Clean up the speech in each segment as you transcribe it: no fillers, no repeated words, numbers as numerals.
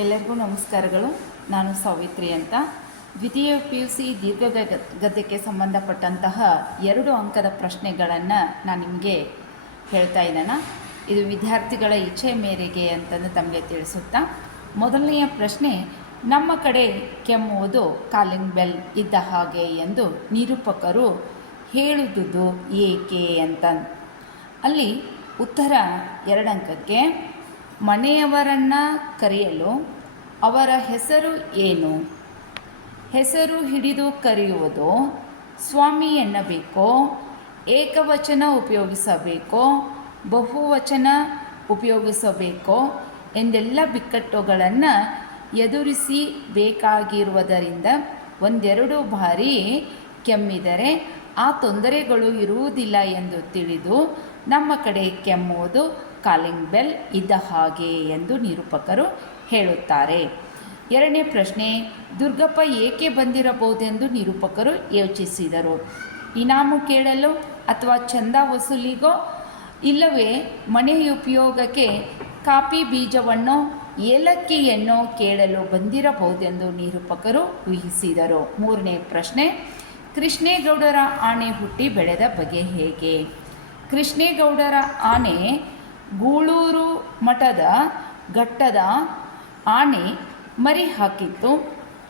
ಎಲ್ಲರಿಗೂ ನಮಸ್ಕಾರಗಳು. ನಾನು ಸಾವಿತ್ರಿ ಅಂತ. ದ್ವಿತೀಯ PUC ಗದ್ಯಕ್ಕೆ ಸಂಬಂಧಪಟ್ಟಂತಹ 2 ಅಂಕದ ಪ್ರಶ್ನೆಗಳನ್ನು ನಾನು ನಿಮಗೆ ಹೇಳ್ತಾ ಇದ್ದೇನೆ. ಇದು ವಿದ್ಯಾರ್ಥಿಗಳ ಇಚ್ಛೆ ಮೇರೆಗೆ ಅಂತಂದು ತಮಗೆ ತಿಳಿಸುತ್ತಾ, ಮೊದಲನೆಯ ಪ್ರಶ್ನೆ, ನಮ್ಮ ಕಡೆ ಕೆಮ್ಮುವುದು ಕಾಲಿಂಗ್ ಬೆಲ್ ಇದ್ದ ಹಾಗೆ ಎಂದು ನಿರೂಪಕರು ಹೇಳುವುದು ಏಕೆ ಅಂತ. ಅಲ್ಲಿ ಉತ್ತರ 2 ಅಂಕಕ್ಕೆ, ಮನೆಯವರನ್ನು ಕರೆಯಲು ಅವರ ಹೆಸರು ಏನು? ಹೆಸರು ಹಿಡಿದು ಕರೆಯುವುದು ಸ್ವಾಮಿ ಎನ್ನಬೇಕೋ, ಏಕವಚನ ಉಪಯೋಗಿಸಬೇಕೋ, ಬಹುವಚನ ಉಪಯೋಗಿಸಬೇಕೋ ಎಂದೆಲ್ಲ ಬಿಕ್ಕಟ್ಟುಗಳನ್ನು ಎದುರಿಸಬೇಕಾಗಿರುವುದರಿಂದ ಒಂದೆರಡು ಬಾರಿ ಕೆಮ್ಮಿದರೆ ಆ ತೊಂದರೆಗಳು ಇರುವುದಿಲ್ಲ ಎಂದು ತಿಳಿದು ನಮ್ಮ ಕಡೆ ಕೆಮ್ಮುವುದು ಕಾಲಿಂಗ್ ಬೆಲ್ ಇದ್ದ ಹಾಗೆ ಎಂದು ನಿರೂಪಕರು ಹೇಳುತ್ತಾರೆ. 2ನೇ ಪ್ರಶ್ನೆ, ದುರ್ಗಪ್ಪ ಏಕೆ ಬಂದಿರಬಹುದೆಂದು ನಿರೂಪಕರು ಯೋಚಿಸಿದರು. ಇನಾಮು ಕೇಳಲು ಅಥವಾ ಚಂದ ವಸೂಲಿಗೋ, ಇಲ್ಲವೇ ಮನೆಯ ಉಪಯೋಗಕ್ಕೆ ಕಾಫಿ ಬೀಜವನ್ನು ಏಲಕ್ಕಿಯನ್ನು ಕೇಳಲು ಬಂದಿರಬಹುದೆಂದು ನಿರೂಪಕರು ಊಹಿಸಿದರು. 3ನೇ ಪ್ರಶ್ನೆ, ಕೃಷ್ಣೇಗೌಡರ ಆನೆ ಹುಟ್ಟಿ ಬೆಳೆದ ಬಗೆ ಹೇಗೆ? ಕೃಷ್ಣೇಗೌಡರ ಆನೆ ಗೂಳೂರು ಮಠದ ಘಟ್ಟದ ಆನೆ ಮರಿ ಹಾಕಿತ್ತು.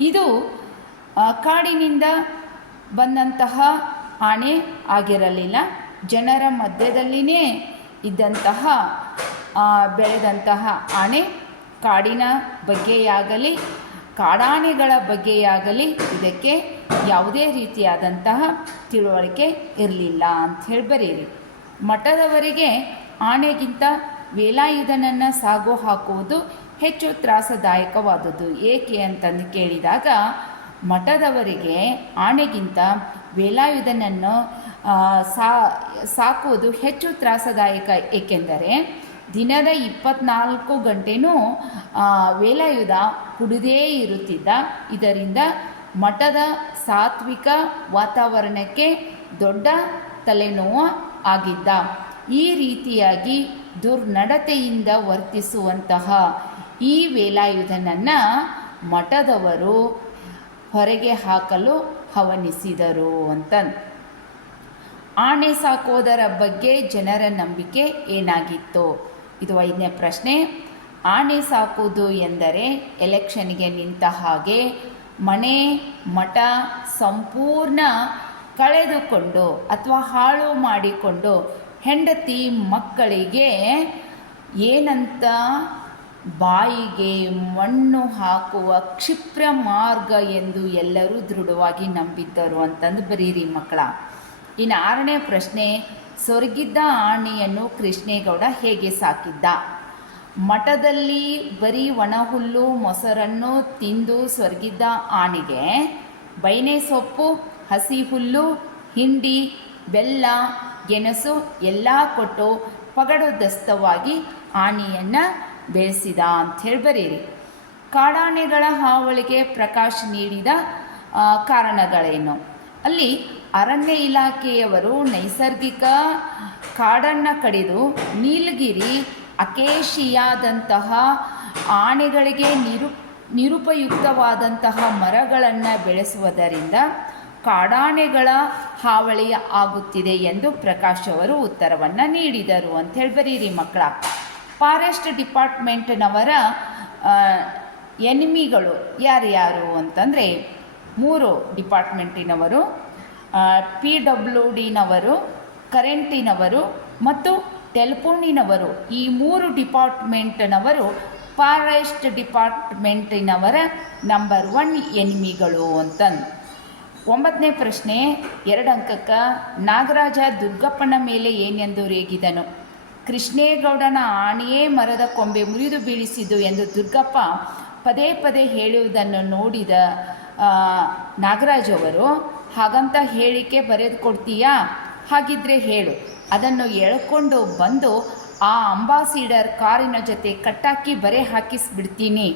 ಇದು ಕಾಡಿನಿಂದ ಬಂದಂತಹ ಆನೆ ಆಗಿರಲಿಲ್ಲ. ಜನರ ಮಧ್ಯದಲ್ಲಿಯೇ ಇದ್ದಂತಹ ಬೆಳೆದಂತಹ ಆನೆ. ಕಾಡಿನ ಬಗ್ಗೆಯಾಗಲಿ ಕಾಡಾನೆಗಳ ಬಗ್ಗೆಯಾಗಲಿ ಇದಕ್ಕೆ ಯಾವುದೇ ರೀತಿಯಾದಂತಹ ತಿಳುವಳಿಕೆ ಇರಲಿಲ್ಲ ಅಂಥೇಳಿ ಬರೀರಿ. ಮಠದವರಿಗೆ ಆನೆಗಿಂತ ವೇಲಾಯುಧನನ್ನು ಸಾಗು ಹಾಕುವುದು ಹೆಚ್ಚು ತ್ರಾಸದಾಯಕವಾದದ್ದು. ಏಕೆ ಅಂತಂದು ಕೇಳಿದಾಗ, ಮಠದವರಿಗೆ ಆನೆಗಿಂತ ವೇಲಾಯುಧನನ್ನು ಸಾಕುವುದು ಹೆಚ್ಚು ತ್ರಾಸದಾಯಕ. ಏಕೆಂದರೆ ದಿನದ 24 ಗಂಟೆನೂ ವೇಲಾಯುಧ ಕುಡಿದೇ ಇರುತ್ತಿದ್ದ. ಇದರಿಂದ ಮಠದ ಸಾತ್ವಿಕ ವಾತಾವರಣಕ್ಕೆ ದೊಡ್ಡ ತಲೆನೋವು ಆಗಿದ್ದ. ಈ ರೀತಿಯಾಗಿ ದುರ್ನಡತೆಯಿಂದ ವರ್ತಿಸುವಂತಹ ಈ ವೇಲಾಯುಧನನ್ನು ಮಠದವರು ಹೊರಗೆ ಹಾಕಲು ಹವಣಿಸಿದರು ಅಂತ. ಆನೆ ಸಾಕೋದರ ಬಗ್ಗೆ ಜನರ ನಂಬಿಕೆ ಏನಾಗಿತ್ತು? ಇದು 5ನೇ ಪ್ರಶ್ನೆ. ಆನೆ ಸಾಕುವುದು ಎಂದರೆ ಎಲೆಕ್ಷನ್ಗೆ ನಿಂತ ಹಾಗೆ ಮನೆ ಮಠ ಸಂಪೂರ್ಣ ಕಳೆದುಕೊಂಡು ಅಥವಾ ಹಾಳು ಮಾಡಿಕೊಂಡು ಹೆಂಡತಿ ಮಕ್ಕಳಿಗೆ ಏನಂತ ಬಾಯಿಗೆ ಮಣ್ಣು ಹಾಕುವ ಕ್ಷಿಪ್ರ ಮಾರ್ಗ ಎಂದು ಎಲ್ಲರೂ ದೃಢವಾಗಿ ನಂಬಿದ್ದರು ಅಂತಂದು ಬರೀರಿ ಮಕ್ಕಳ. ಇನ್ನು 6ನೇ ಪ್ರಶ್ನೆ, ಸೊರಗಿದ್ದ ಆನೆಯನ್ನು ಕೃಷ್ಣೇಗೌಡ ಹೇಗೆ ಸಾಕಿದ್ದ? ಮಠದಲ್ಲಿ ಬರೀ ಒಣಹುಲ್ಲು ಮೊಸರನ್ನು ತಿಂದು ಸೊರಗಿದ್ದ ಆನೆಗೆ ಬೈನೆ ಸೊಪ್ಪು, ಹಸಿ ಹುಲ್ಲು, ಹಿಂಡಿ, ಬೆಲ್ಲ, ಗೆಣಸು ಎಲ್ಲ ಕೊಟ್ಟು ಪಗಡೋದಸ್ತವಾಗಿ ಆನೆಯನ್ನು ಬೆಳೆಸಿದ ಅಂಥೇಳಿ ಬರೀರಿ. ಕಾಡಾನೆಗಳ ಹಾವಳಿಗೆ ಪ್ರಕಾಶ್ ನೀಡಿದ ಕಾರಣಗಳೇನು? ಅಲ್ಲಿ ಅರಣ್ಯ ಇಲಾಖೆಯವರು ನೈಸರ್ಗಿಕ ಕಾಡನ್ನು ಕಡಿದು ನೀಲಗಿರಿ, ಅಕೇಶಿಯಾದಂತಹ ಆನೆಗಳಿಗೆ ನಿರುಪಯುಕ್ತವಾದಂತಹ ಮರಗಳನ್ನು ಬೆಳೆಸುವುದರಿಂದ ಕಾಡಾನೆಗಳ ಹಾವಳಿ ಆಗುತ್ತಿದೆ ಎಂದು ಪ್ರಕಾಶ್ ಅವರು ಉತ್ತರವನ್ನು ನೀಡಿದರು ಅಂಥೇಳಿ ಬರೀರಿ ಮಕ್ಕಳ. ಫಾರೆಸ್ಟ್ ಡಿಪಾರ್ಟ್ಮೆಂಟ್ನವರ ಎನಿಮಿಗಳು ಯಾರ್ಯಾರು ಅಂತಂದರೆ 3 ಡಿಪಾರ್ಟ್ಮೆಂಟಿನವರು, PWDನವರು, ಕರೆಂಟಿನವರು ಮತ್ತು ಟೆಲಿಫೋನಿನವರು. ಈ 3 ಡಿಪಾರ್ಟ್ಮೆಂಟ್ನವರು ಫಾರೆಸ್ಟ್ ಡಿಪಾರ್ಟ್ಮೆಂಟಿನವರ ನಂಬರ್ 1 ಎನಿಮಿಗಳು ಅಂತಂದು. 9ನೇ ಪ್ರಶ್ನೆ 2 ಅಂಕಕ್ಕೆ, ನಾಗರಾಜ ದುರ್ಗಪ್ಪನ ಮೇಲೆ ಏನೆಂದು ರೇಗಿದನು? ಕೃಷ್ಣೇಗೌಡನ ಆನೆಯೇ ಮರದ ಕೊಂಬೆ ಮುರಿದು ಬೀಳಿಸಿದ್ದು ಎಂದು ದುರ್ಗಪ್ಪ ಪದೇ ಪದೇ ಹೇಳುವುದನ್ನು ನೋಡಿದ ನಾಗರಾಜ್ ಅವರು, ಹಾಗಂತ ಹೇಳಿಕೆ ಬರೆದು ಕೊಡ್ತೀಯಾ? ಹಾಗಿದ್ರೆ ಹೇಳು, ಅದನ್ನು ಎಳ್ಕೊಂಡು ಬಂದು ಆ ಅಂಬಾಸಿಡರ್ ಕಾರಿನ ಜೊತೆ ಕಟ್ಟಾಕಿ ಬರೆ ಹಾಕಿಸ್ಬಿಡ್ತೀನಿ.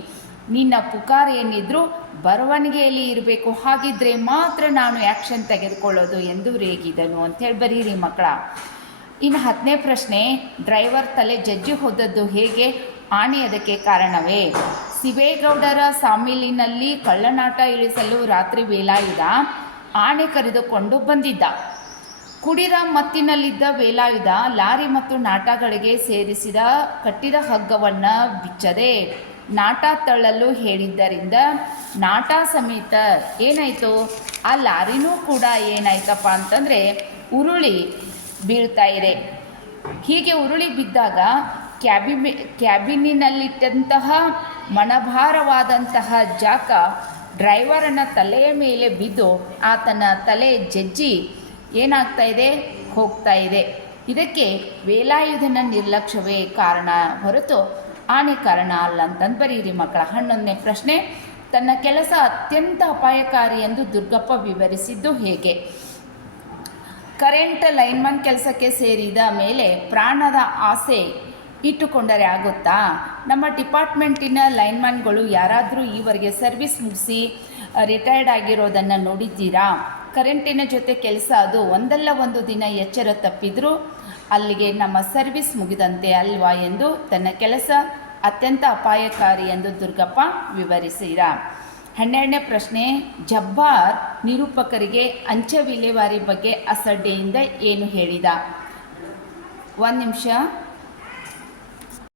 ನಿನ್ನ ಪುಕಾರ ಏನಿದ್ರು ಬರವಣಿಗೆಯಲ್ಲಿ ಇರಬೇಕು, ಹಾಗಿದ್ರೆ ಮಾತ್ರ ನಾನು ಆ್ಯಕ್ಷನ್ ತೆಗೆದುಕೊಳ್ಳೋದು ಎಂದು ರೇಗಿದನು ಅಂಥೇಳಿ ಬರೀರಿ ಮಕ್ಕಳ. ಇನ್ನು 10ನೇ ಪ್ರಶ್ನೆ, ಡ್ರೈವರ್ ತಲೆ ಜಜ್ಜಿ ಹೋದದ್ದು ಹೇಗೆ? ಆನೆ ಅದಕ್ಕೆ ಕಾರಣವೇ? ಶಿವೇಗೌಡರ ಸಾಮಿಲಿನಲ್ಲಿ ಕಳ್ಳನಾಟ ಇಳಿಸಲು ರಾತ್ರಿ ವೇಲಾಯುಧ ಆಣೆ ಕರೆದುಕೊಂಡು ಬಂದಿದ್ದ. ಕುಡಿದ ಮತ್ತಿನಲ್ಲಿದ್ದ ವೇಲಾಯುಧ ಲಾರಿ ಮತ್ತು ನಾಟಗಳಿಗೆ ಸೇರಿಸಿದ ಕಟ್ಟಿದ ಹಗ್ಗವನ್ನು ಬಿಚ್ಚದೆ ನಾಟ ತಳ್ಳಲು ಹೇಳಿದ್ದರಿಂದ ನಾಟ ಸಮೇತ ಏನಾಯಿತು, ಆ ಲಾರಿನೂ ಕೂಡ ಏನಾಯ್ತಪ್ಪ ಅಂತಂದರೆ ಉರುಳಿ ಬೀಳ್ತಾ ಇದೆ. ಹೀಗೆ ಉರುಳಿ ಬಿದ್ದಾಗ ಕ್ಯಾಬಿನಿನಲ್ಲಿಟ್ಟಂತಹ ಮಣಭಾರವಾದಂತಹ ಜಾಕ ಡ್ರೈವರನ ತಲೆಯ ಮೇಲೆ ಬಿದ್ದು ಆತನ ತಲೆ ಜಜ್ಜಿ ಏನಾಗ್ತಾ ಇದೆ, ಹೋಗ್ತಾ ಇದೆ. ಇದಕ್ಕೆ ವೇಲಾಯುಧನ ನಿರ್ಲಕ್ಷ್ಯವೇ ಕಾರಣ ಹೊರತು ಆನೆ ಕಾರಣ ಅಲ್ಲ ಅಂತಂದು ಬರೀರಿ ಮಕ್ಕಳ. 11ನೇ ಪ್ರಶ್ನೆ, ತನ್ನ ಕೆಲಸ ಅತ್ಯಂತ ಅಪಾಯಕಾರಿ ಎಂದು ದುರ್ಗಪ್ಪ ವಿವರಿಸಿದ್ದು ಹೇಗೆ? ಕರೆಂಟ್ ಲೈನ್ಮನ್ ಕೆಲಸಕ್ಕೆ ಸೇರಿದ ಮೇಲೆ ಪ್ರಾಣದ ಆಸೆ ಇಟ್ಟುಕೊಂಡರೆ ಆಗುತ್ತಾ? ನಮ್ಮ ಡಿಪಾರ್ಟ್ಮೆಂಟಿನ ಲೈನ್ಮನ್ಗಳು ಯಾರಾದರೂ ಈವರೆಗೆ ಸರ್ವಿಸ್ ಮುಗಿಸಿ ರಿಟೈರ್ಡ್ ಆಗಿರೋದನ್ನು ನೋಡಿದ್ದೀರಾ? ಕರೆಂಟಿನ ಜೊತೆ ಕೆಲಸ ಅದು ಒಂದಲ್ಲ ಒಂದು ದಿನ ಎಚ್ಚರ ತಪ್ಪಿದರೂ ಅಲ್ಲಿಗೆ ನಮ್ಮ ಸರ್ವಿಸ್ ಮುಗಿದಂತೆ ಅಲ್ವಾ ಎಂದು ತನ್ನ ಕೆಲಸ ಅತ್ಯಂತ ಅಪಾಯಕಾರಿ ಎಂದು ದುರ್ಗಪ್ಪ ವಿವರಿಸಿದ. 12ನೇ ಪ್ರಶ್ನೆ, ಜಬ್ಬಾರ್ ನಿರೂಪಕರಿಗೆ ಅಂಚೆ ವಿಲೇವಾರಿ ಬಗ್ಗೆ ಅಸಡ್ಡೆಯಿಂದ ಏನು ಹೇಳಿದ? 1 ನಿಮಿಷ.